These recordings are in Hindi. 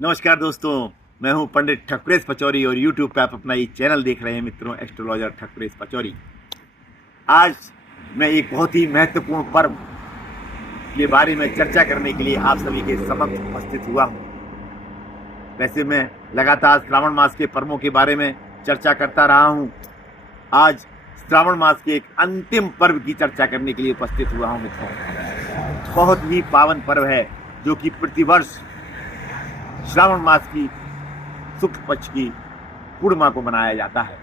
नमस्कार दोस्तों, मैं हूं पंडित ठकुरेश पचौरी और YouTube पे आप अपना ये चैनल देख रहे हैं मित्रों, एस्ट्रोलॉजर ठकुरेश पचौरी। आज मैं एक बहुत ही महत्वपूर्ण पर्व के बारे में चर्चा करने के लिए आप सभी के समक्ष उपस्थित हुआ हूं। वैसे मैं लगातार श्रावण मास के पर्वों के बारे में चर्चा करता रहा हूं। आज श्रावण मास के एक अंतिम पर्व की चर्चा करने के लिए उपस्थित हुआ हूं मित्रों। बहुत ही पावन पर्व है जो कि प्रतिवर्ष श्रावण मास की शुक्ल पक्ष की पूर्णिमा को मनाया जाता है।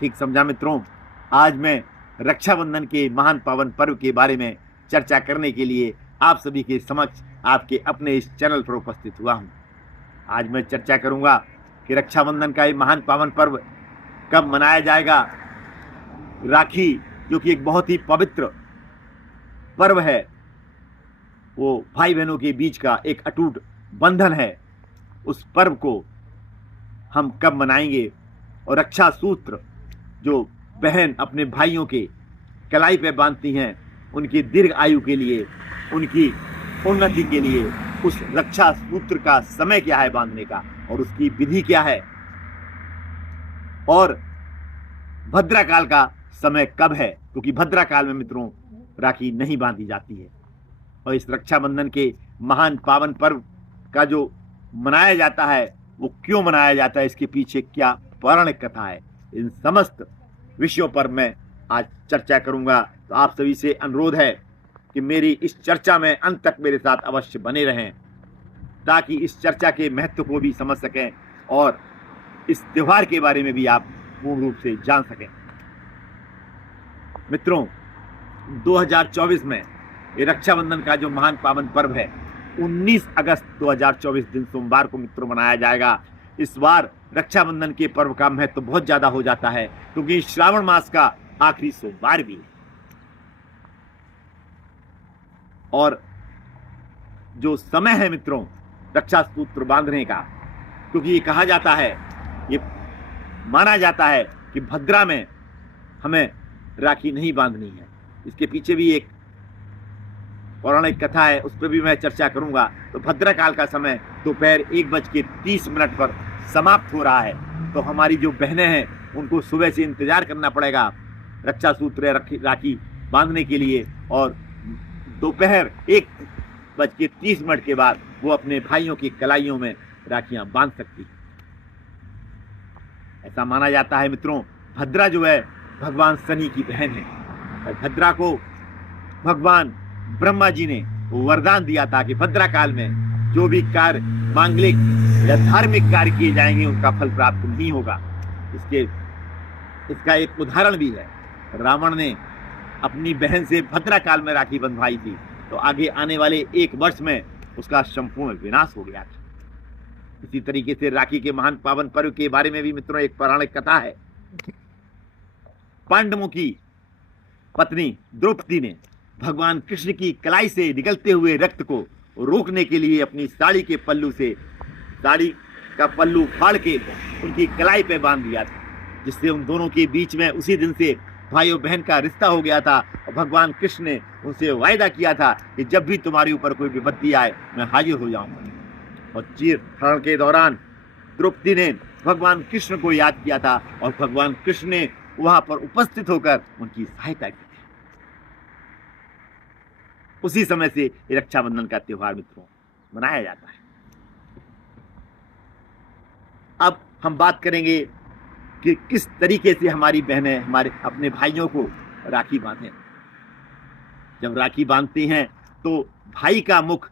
ठीक समझा मित्रों। आज मैं रक्षाबंधन के महान पावन पर्व के बारे में चर्चा करने के लिए आप सभी के समक्ष आपके अपने इस चैनल पर उपस्थित हुआ हूं। आज मैं चर्चा करूंगा कि रक्षाबंधन का ये महान पावन पर्व कब मनाया जाएगा। राखी जो कि एक बहुत ही पवित्र पर्व है, वो भाई बहनों के बीच का एक अटूट बंधन है। उस पर्व को हम कब मनाएंगे और रक्षा सूत्र जो बहन अपने भाइयों के कलाई पे बांधती हैं, उनकी दीर्घ आयु के लिए, उनकी उन्नति के लिए उस रक्षा सूत्र का समय क्या है बांधने का और उसकी विधि क्या है, और भद्रा काल का समय कब है, क्योंकि भद्रा काल में मित्रों राखी नहीं बांधी जाती है। और इस रक्षाबंधन के महान पावन पर्व का जो मनाया जाता है वो क्यों मनाया जाता है, इसके पीछे क्या पौराणिक कथा है, इन समस्त विषयों पर मैं आज चर्चा करूंगा। तो आप सभी से अनुरोध है कि मेरी इस चर्चा में अंत तक मेरे साथ अवश्य बने रहें, ताकि इस चर्चा के महत्व को भी समझ सकें और इस त्योहार के बारे में भी आप पूर्ण रूप से जान सकें। मित्रों, 2024 में ये रक्षाबंधन का जो महान पावन पर्व है 19 अगस्त 2024 दिन सोमवार को मित्रों मनाया जाएगा। इस बार रक्षाबंधन के पर्व का महत्व तो बहुत ज्यादा हो जाता है, क्योंकि श्रावण मास का आखिरी सोमवार भी है। और जो समय है मित्रों रक्षा सूत्र बांधने का, क्योंकि ये कहा जाता है, ये माना जाता है कि भद्रा में हमें राखी नहीं बांधनी है। इसके पीछे भी एक पौराणिक कथा है, उस पर भी मैं चर्चा करूंगा। तो भद्रा काल का समय दोपहर 1:30 पर समाप्त हो रहा है। तो हमारी जो बहनें हैं उनको सुबह से इंतजार करना पड़ेगा रक्षा सूत्र राखी बांधने के लिए, और दोपहर 1:30 के बाद वो अपने भाइयों की कलाइयों में राखियां बांध सकती है। ऐसा माना जाता है मित्रों, भद्रा जो है भगवान शनि की बहन है। और भद्रा को भगवान ब्रह्मा जी ने वरदान दिया था कि भद्रा काल में जो भी कार्य मांगलिक या धार्मिक कार्य किए जाएंगे उनका फल प्राप्त नहीं होगा। इसका एक उदाहरण भी है। रावण ने अपनी बहन से भद्रा काल में राखी बंधवाई थी, तो आगे आने वाले 1 वर्ष में उसका संपूर्ण विनाश हो गया था। इसी तरीके से राखी के महान पावन पर्व के बारे में भी मित्रों एक पौराणिक कथा है। पांडवों की पत्नी द्रौपदी ने भगवान कृष्ण की कलाई से निकलते हुए रक्त को रोकने के लिए अपनी साड़ी के पल्लू से साड़ी का पल्लू फाड़ के उनकी कलाई पे बांध दिया था, जिससे उन दोनों के बीच में उसी दिन से भाइयों बहन का रिश्ता हो गया था। और भगवान कृष्ण ने उनसे वायदा किया था कि जब भी तुम्हारे ऊपर कोई विपत्ति आए मैं हाजिर हो जाऊंगा। और चीर हरण के दौरान द्रौपदी ने भगवान कृष्ण को याद किया था और भगवान कृष्ण ने वहां पर उपस्थित होकर उनकी सहायता की। उसी समय से रक्षाबंधन का त्योहार मित्रों मनाया जाता है। अब हम बात करेंगे कि किस तरीके से हमारी बहनें हमारे अपने भाइयों को राखी बांधें। जब राखी बांधती हैं तो भाई का मुख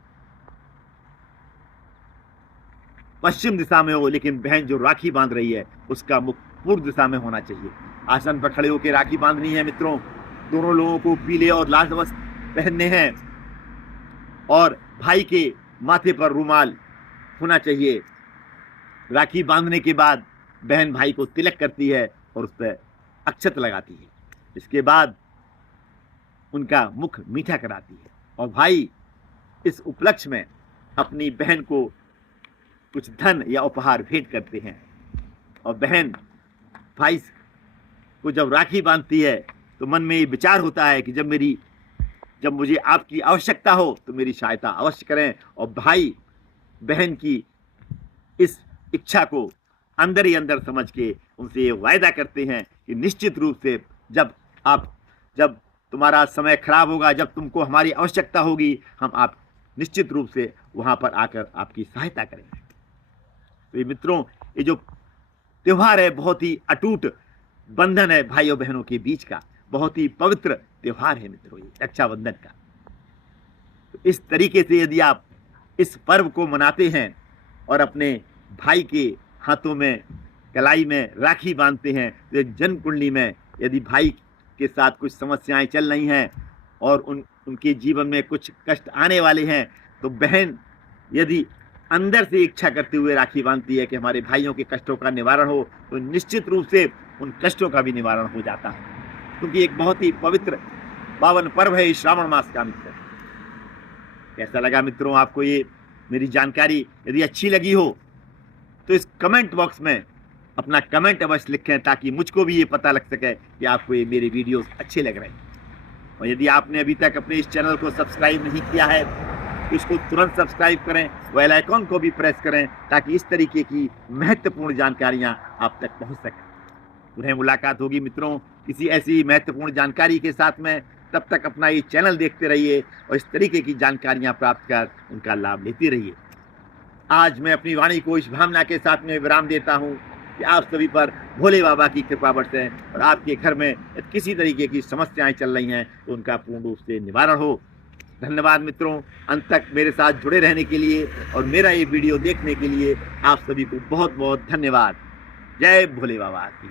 पश्चिम दिशा में हो, लेकिन बहन जो राखी बांध रही है उसका मुख पूर्व दिशा में होना चाहिए। आसन पर खड़े होकर राखी बांधनी है मित्रों। दोनों लोगों को पीले और लाल वस्त्र पहनने हैं और भाई के माथे पर रुमाल होना चाहिए। राखी बांधने के बाद बहन भाई को तिलक करती है और उस पर अक्षत लगाती है। इसके बाद उनका मुख मीठा कराती है और भाई इस उपलक्ष्य में अपनी बहन को कुछ धन या उपहार भेंट करते हैं। और बहन भाई को जब राखी बांधती है तो मन में ये विचार होता है कि जब मुझे आपकी आवश्यकता हो तो मेरी सहायता अवश्य करें। और भाई बहन की इस इच्छा को अंदर ही अंदर समझ के उनसे ये वायदा करते हैं कि निश्चित रूप से जब तुम्हारा समय खराब होगा, जब तुमको हमारी आवश्यकता होगी, हम आप निश्चित रूप से वहाँ पर आकर आपकी सहायता करेंगे। तो ये मित्रों, ये जो त्यौहार है बहुत ही अटूट बंधन है भाइयों बहनों के बीच का, बहुत ही पवित्र त्यौहार है मित्रों ये रक्षाबंधन का। तो इस तरीके से यदि आप इस पर्व को मनाते हैं और अपने भाई के हाथों में कलाई में राखी बांधते हैं, तो जन्म कुंडली में यदि भाई के साथ कुछ समस्याएं चल रही हैं और उनके जीवन में कुछ कष्ट आने वाले हैं, तो बहन यदि अंदर से इच्छा करते हुए राखी बांधती है कि हमारे भाइयों के कष्टों का निवारण हो, तो निश्चित रूप से उन कष्टों का भी निवारण हो जाता है, क्योंकि एक बहुत ही पवित्र पावन पर्व है श्रावण मास का। मित्र, कैसा लगा मित्रों आपको ये मेरी जानकारी? यदि अच्छी लगी हो तो इस कमेंट बॉक्स में अपना कमेंट अवश्य लिखें, ताकि मुझको भी ये पता लग सके कि आपको ये मेरे वीडियोस अच्छे लग रहे हैं। और यदि आपने अभी तक अपने इस चैनल को सब्सक्राइब नहीं किया है तो इसको तुरंत सब्सक्राइब करें, बेल आइकॉन को भी प्रेस करें, ताकि इस तरीके की महत्वपूर्ण जानकारियाँ आप तक पहुँच सकें। पुनः मुलाकात होगी मित्रों किसी ऐसी महत्वपूर्ण जानकारी के साथ में। तब तक अपना ये चैनल देखते रहिए और इस तरीके की जानकारियाँ प्राप्त कर उनका लाभ लेते रहिए। आज मैं अपनी वाणी को इस भावना के साथ में विराम देता हूँ कि आप सभी पर भोले बाबा की कृपा बरसे और आपके घर में किसी तरीके की समस्याएं चल रही हैं तो उनका पूर्ण रूप से निवारण हो। धन्यवाद मित्रों, अंत तक मेरे साथ जुड़े रहने के लिए और मेरा ये वीडियो देखने के लिए आप सभी को बहुत बहुत धन्यवाद। जय भोले बाबा की।